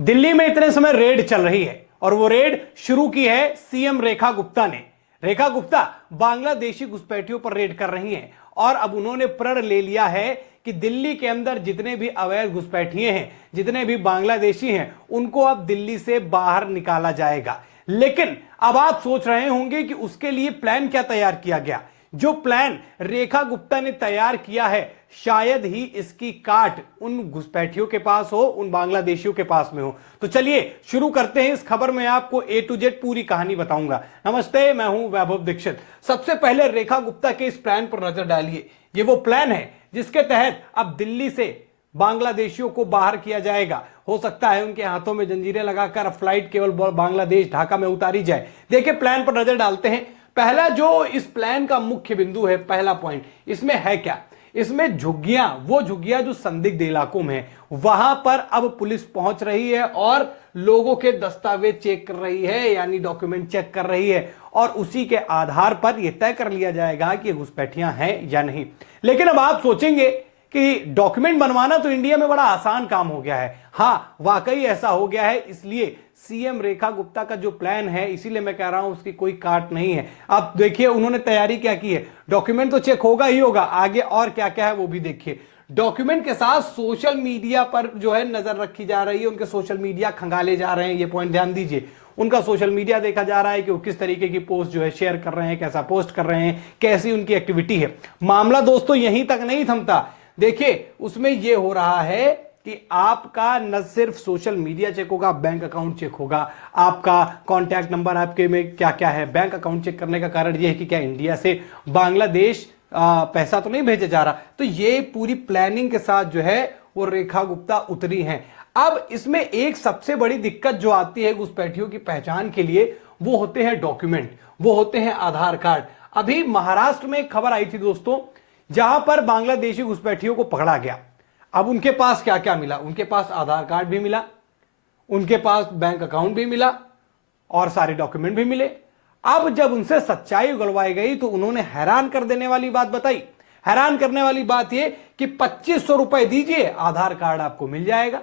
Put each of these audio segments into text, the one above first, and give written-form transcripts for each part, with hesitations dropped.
दिल्ली में इतने समय रेड चल रही है और वो रेड शुरू की है सीएम रेखा गुप्ता ने। रेखा गुप्ता बांग्लादेशी घुसपैठियों पर रेड कर रही हैं और अब उन्होंने प्रण ले लिया है कि दिल्ली के अंदर जितने भी अवैध घुसपैठिए हैं, जितने भी बांग्लादेशी हैं, उनको अब दिल्ली से बाहर निकाला जाएगा। लेकिन अब आप सोच रहे होंगे कि उसके लिए प्लान क्या तैयार किया गया। जो प्लान रेखा गुप्ता ने तैयार किया है, शायद ही इसकी काट उन घुसपैठियों के पास हो, उन बांग्लादेशियों के पास में हो। तो चलिए शुरू करते हैं। इस खबर में आपको A to Z पूरी कहानी बताऊंगा। नमस्ते, मैं हूं वैभव दीक्षित। सबसे पहले रेखा गुप्ता के इस प्लान पर नजर डालिए। ये वो प्लान है जिसके तहत अब दिल्ली से बांग्लादेशियों को बाहर किया जाएगा। हो सकता है उनके हाथों में जंजीरें लगाकर फ्लाइट केवल बांग्लादेश ढाका में उतारी जाए। देखिए प्लान पर नजर डालते हैं। पहला जो इस प्लान का मुख्य बिंदु है, पहला पॉइंट इसमें है क्या, इसमें झुग्गियां, वो झुग्गियां जो संदिग्ध इलाकों में है, वहां पर अब पुलिस पहुंच रही है और लोगों के दस्तावेज चेक कर रही है, यानी डॉक्यूमेंट चेक कर रही है और उसी के आधार पर यह तय कर लिया जाएगा कि घुसपैठियां हैं या नहीं। लेकिन अब आप सोचेंगे कि डॉक्यूमेंट बनवाना तो इंडिया में बड़ा आसान काम हो गया है। हां, वाकई ऐसा हो गया है। इसलिए सीएम रेखा गुप्ता का जो प्लान है, इसीलिए मैं कह रहा हूं उसकी कोई काट नहीं है। आप देखिए उन्होंने तैयारी क्या की है। डॉक्यूमेंट तो चेक होगा ही होगा, आगे और क्या क्या है वो भी देखिए। डॉक्यूमेंट के साथ सोशल मीडिया पर जो है नजर रखी जा रही है, उनके सोशल मीडिया खंगाले जा रहे हैं। ये पॉइंट ध्यान दीजिए। उनका सोशल मीडिया देखा जा रहा है कि वो किस तरीके की पोस्ट जो है शेयर कर रहे हैं, कैसा पोस्ट कर रहे हैं, कैसी उनकी एक्टिविटी है। मामला दोस्तों यहीं तक नहीं थमता। देखिए उसमें यह हो रहा है कि आपका न सिर्फ सोशल मीडिया चेक होगा, बैंक अकाउंट चेक होगा, आपका कॉन्टैक्ट नंबर आपके में क्या क्या है। बैंक अकाउंट चेक करने का कारण यह है कि क्या इंडिया से बांग्लादेश पैसा तो नहीं भेजा जा रहा। तो ये पूरी प्लानिंग के साथ जो है वो रेखा गुप्ता उतरी हैं। अब इसमें एक सबसे बड़ी दिक्कत जो आती है घुसपैठियों की पहचान के लिए, वो होते हैं डॉक्यूमेंट, वो होते हैं आधार कार्ड। अभी महाराष्ट्र में एक खबर आई थी दोस्तों, जहां पर बांग्लादेशी घुसपैठियों को पकड़ा गया। अब उनके पास क्या क्या मिला, उनके पास आधार कार्ड भी मिला, उनके पास बैंक अकाउंट भी मिला और सारे डॉक्यूमेंट भी मिले। अब जब उनसे सच्चाई उगलवाई गई तो उन्होंने हैरान कर देने वाली बात बताई। हैरान करने वाली बात यह कि 2500 रुपए दीजिए, आधार कार्ड आपको मिल जाएगा।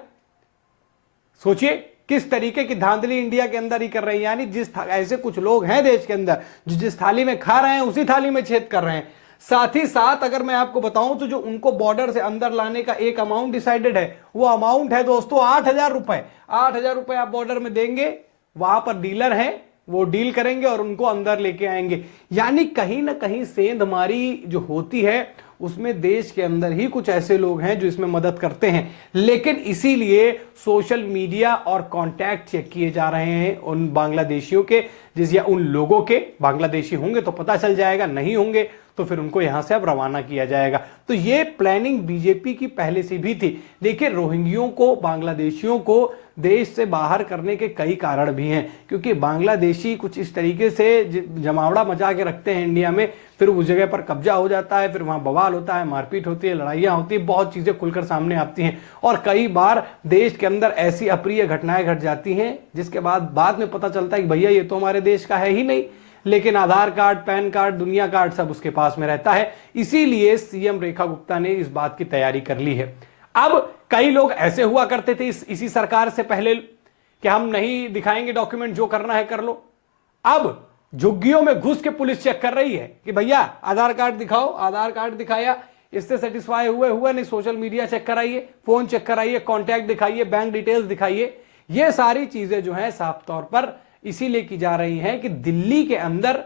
सोचिए किस तरीके की धांधली इंडिया के अंदर ही कर रहे हैं। यानी ऐसे कुछ लोग हैं देश के अंदर जो जिस थाली में खा रहे हैं उसी थाली में छेद कर रहे हैं। साथ ही साथ अगर मैं आपको बताऊं तो जो उनको बॉर्डर से अंदर लाने का एक अमाउंट डिसाइडेड है, वो अमाउंट है दोस्तों 8,000 रुपए। 8,000 रुपए आप बॉर्डर में देंगे, वहां पर डीलर हैं, वो डील करेंगे और उनको अंदर लेके आएंगे। यानी कहीं ना कहीं सेंधमारी जो होती है उसमें देश के अंदर ही कुछ ऐसे लोग हैं जो इसमें मदद करते हैं। लेकिन इसीलिए सोशल मीडिया और कॉन्टैक्ट चेक किए जा रहे हैं उन बांग्लादेशियों के, या उन लोगों के। बांग्लादेशी होंगे तो पता चल जाएगा, नहीं होंगे तो फिर उनको यहां से अब रवाना किया जाएगा। तो ये प्लानिंग बीजेपी की पहले से भी थी। देखिए रोहिंग्यों को, बांग्लादेशियों को देश से बाहर करने के कई कारण भी हैं, क्योंकि बांग्लादेशी कुछ इस तरीके से जमावड़ा मचा के रखते हैं इंडिया में, फिर उस जगह पर कब्जा हो जाता है, फिर वहां बवाल होता है, मारपीट होती है, लड़ाइयां होती है, बहुत चीजें खुलकर सामने आती हैं और कई बार देश के अंदर ऐसी अप्रिय घटनाएं घट जाती हैं जिसके बाद में पता चलता है कि भैया ये तो हमारे देश का है ही नहीं, लेकिन आधार कार्ड, पैन कार्ड, दुनिया कार्ड सब उसके पास में रहता है। इसीलिए सीएम रेखा गुप्ता ने इस बात की तैयारी कर ली है। अब कई लोग ऐसे हुआ करते थे इसी सरकार से पहले कि हम नहीं दिखाएंगे डॉक्यूमेंट, जो करना है कर लो। अब झुग्गियों में घुस के पुलिस चेक कर रही है कि भैया आधार कार्ड दिखाओ, आधार कार्ड दिखाया, इससे सेटिस्फाई हुआ नहीं, सोशल मीडिया चेक कराइए, फोन चेक कराइए, कॉन्टैक्ट दिखाइए, बैंक डिटेल्स दिखाइए। ये सारी चीजें जो है साफ तौर पर इसीलिए की जा रही हैं कि दिल्ली के अंदर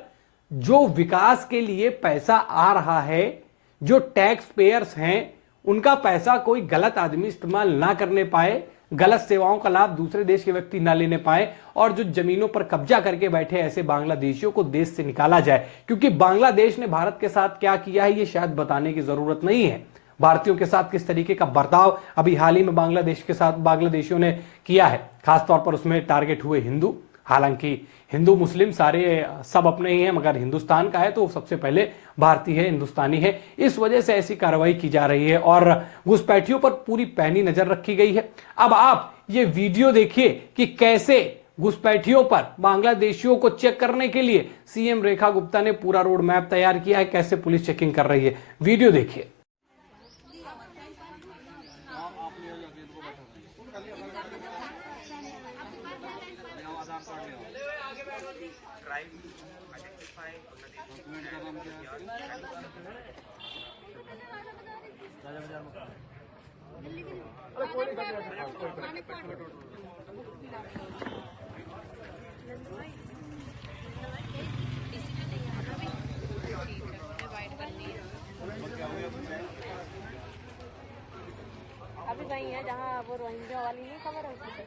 जो विकास के लिए पैसा आ रहा है, जो टैक्स पेयर्स हैं, उनका पैसा कोई गलत आदमी इस्तेमाल ना करने पाए, गलत सेवाओं का लाभ दूसरे देश के व्यक्ति ना लेने पाए और जो जमीनों पर कब्जा करके बैठे ऐसे बांग्लादेशियों को देश से निकाला जाए। क्योंकि बांग्लादेश ने भारत के साथ क्या किया है ये शायद बताने की जरूरत नहीं है। भारतीयों के साथ किस तरीके का बर्ताव अभी हाल ही में बांग्लादेश के साथ बांग्लादेशियों ने किया है, खासतौर पर उसमें टारगेट हुए हिंदू। हालांकि हिंदू मुस्लिम सारे सब अपने ही हैं, मगर हिंदुस्तान का है तो सबसे पहले भारतीय है, हिंदुस्तानी है। इस वजह से ऐसी कार्रवाई की जा रही है और घुसपैठियों पर पूरी पैनी नजर रखी गई है। अब आप ये वीडियो देखिए कि कैसे घुसपैठियों पर, बांग्लादेशियों को चेक करने के लिए सीएम रेखा गुप्ता ने पूरा रोड मैप तैयार किया है, कैसे पुलिस चेकिंग कर रही है। वीडियो देखिए। क्राइम आइडेंटिफाई अभी वही है जहाँ वो रोहिंग्या वाली नहीं खबर है उसकी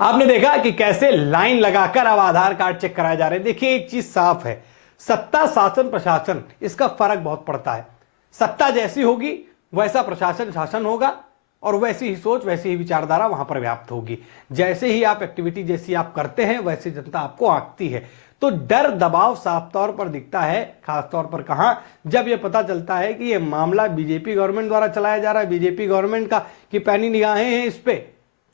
आपने देखा कि कैसे लाइन लगाकर अब आधार कार्ड चेक कराए जा रहे हैं। देखिए एक चीज साफ है, सत्ता शासन प्रशासन इसका फर्क बहुत पड़ता है। सत्ता जैसी होगी वैसा प्रशासन शासन होगा और वैसी ही सोच वैसी ही विचारधारा वहां पर व्याप्त होगी। जैसे ही आप एक्टिविटी जैसी आप करते हैं वैसे जनता आपको आंकती है। तो डर दबाव साफ तौर पर दिखता है, खासतौर पर कहां, जब यह पता चलता है कि यह मामला बीजेपी गवर्नमेंट द्वारा चलाया जा रहा है, बीजेपी गवर्नमेंट का की पैनी निगाहें हैं इस पे,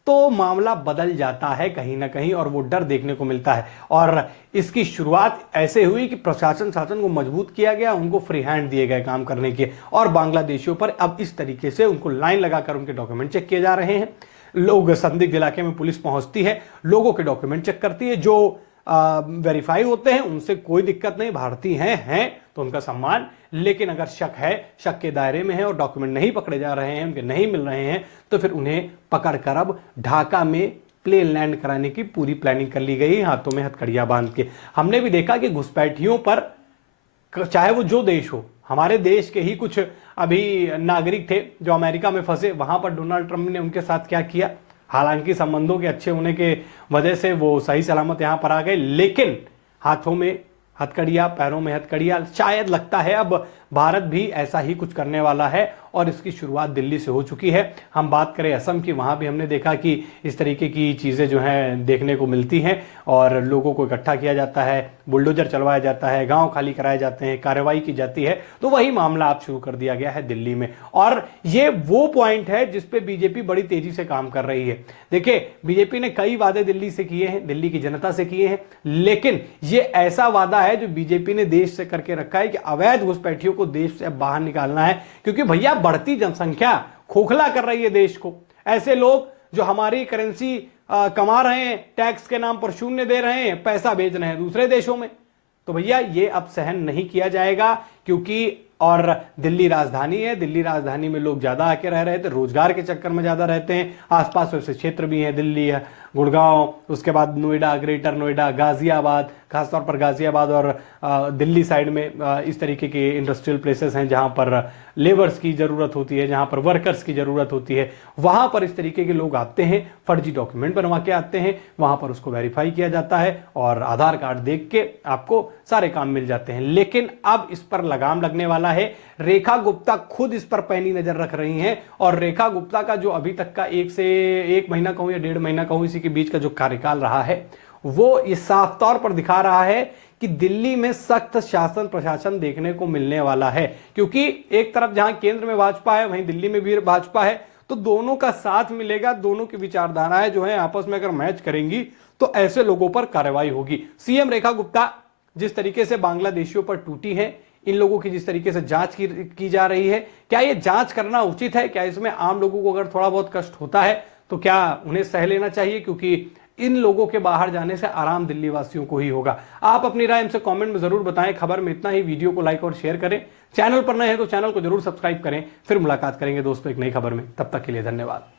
तो मामला बदल जाता है कहीं ना कहीं और वो डर देखने को मिलता है। और इसकी शुरुआत ऐसे हुई कि प्रशासन शासन को मजबूत किया गया, उनको फ्री हैंड दिए गए काम करने के, और बांग्लादेशियों पर अब इस तरीके से उनको लाइन लगाकर उनके डॉक्यूमेंट चेक किए जा रहे हैं। लोग संदिग्ध इलाके में पुलिस पहुंचती है, लोगों के डॉक्यूमेंट चेक करती है, जो वेरीफाई होते हैं उनसे कोई दिक्कत नहीं, भारतीय हैं तो उनका सम्मान। लेकिन अगर शक है, शक के दायरे में है और डॉक्यूमेंट नहीं पकड़े जा रहे हैं, उनके नहीं मिल रहे हैं, तो फिर उन्हें पकड़कर अब ढाका में प्लेन लैंड कराने की पूरी प्लानिंग कर ली गई, हाथों में हथकड़ियां बांध के। हमने भी देखा कि घुसपैठियों पर, चाहे वो जो देश हो, हमारे देश के ही कुछ अभी नागरिक थे जो अमेरिका में फंसे, वहां पर डोनाल्ड ट्रंप ने उनके साथ क्या किया। हालांकि संबंधों के अच्छे होने के वजह से वो सही सलामत यहां पर आ गए, लेकिन हाथों में हथकड़ियां, पैरों में हथकड़ियां। शायद लगता है अब भारत भी ऐसा ही कुछ करने वाला है और इसकी शुरुआत दिल्ली से हो चुकी है। हम बात करें असम की, वहां भी हमने देखा कि इस तरीके की चीजें जो हैं देखने को मिलती हैं और लोगों को इकट्ठा किया जाता है, बुलडोजर चलवाया जाता है, गांव खाली कराए जाते हैं, कार्रवाई की जाती है। तो वही मामला अब शुरू कर दिया गया है दिल्ली में, और ये वो पॉइंट है जिसपे बीजेपी बड़ी तेजी से काम कर रही है। देखिए बीजेपी ने कई वादे दिल्ली से किए हैं, दिल्ली की जनता से किए हैं, लेकिन ये ऐसा वादा है जो बीजेपी ने देश से करके रखा है कि अवैध घुसपैठियों को देश से बाहर निकालना है, क्योंकि भैया बढ़ती जनसंख्या खोखला कर रही है देश को। ऐसे लोग जो हमारी करेंसी कमा रहे हैं, टैक्स के नाम पर शून्य दे रहे हैं, पैसा भेज रहे हैं दूसरे देशों में, तो भैया ये अब सहन नहीं किया जाएगा। क्योंकि और दिल्ली राजधानी है, दिल्ली राजधानी में लोग ज्यादा आके रह रहे थे, रोजगार के चक्कर में ज्यादा रहते हैं। आसपास वैसे क्षेत्र भी हैं, दिल्ली है, गुड़गांव, उसके बाद नोएडा, ग्रेटर नोएडा, गाजियाबाद, खासतौर पर गाजियाबाद और दिल्ली साइड में इस तरीके के इंडस्ट्रियल प्लेसेस हैं जहां पर लेबर्स की जरूरत होती है, जहां पर वर्कर्स की जरूरत होती है। वहां पर इस तरीके के लोग आते हैं, फर्जी डॉक्यूमेंट बनवा के आते हैं, वहां पर उसको वेरीफाई किया जाता है और आधार कार्ड देख के आपको सारे काम मिल जाते हैं। लेकिन अब इस पर लगाम लगने वाला है। रेखा गुप्ता खुद इस पर पैनी नजर रख रही हैं और रेखा गुप्ता का जो अभी तक का 1 महीना कहूं या 1.5 महीना कहूं, इसी के बीच का जो कार्यकाल रहा है, वो इस साफ तौर पर दिखा रहा है कि दिल्ली में सख्त शासन प्रशासन देखने को मिलने वाला है। क्योंकि एक तरफ जहां केंद्र में भाजपा है, वहीं दिल्ली में भी भाजपा है, तो दोनों का साथ मिलेगा, दोनों की विचारधाराएं जो है आपस में अगर मैच करेंगी तो ऐसे लोगों पर कार्रवाई होगी। सीएम रेखा गुप्ता जिस तरीके से बांग्लादेशियों पर टूटी है, इन लोगों की जिस तरीके से जांच की जा रही है, क्या ये जांच करना उचित है? क्या इसमें आम लोगों को अगर थोड़ा बहुत कष्ट होता है तो क्या उन्हें सह लेना चाहिए? क्योंकि इन लोगों के बाहर जाने से आराम दिल्ली वासियों को ही होगा। आप अपनी राय हमसे कमेंट में जरूर बताएं। खबर में इतना ही, वीडियो को लाइक और शेयर करें। चैनल पर नए हैं तो चैनल को जरूर सब्सक्राइब करें। फिर मुलाकात करेंगे दोस्तों एक नई खबर में, तब तक के लिए धन्यवाद।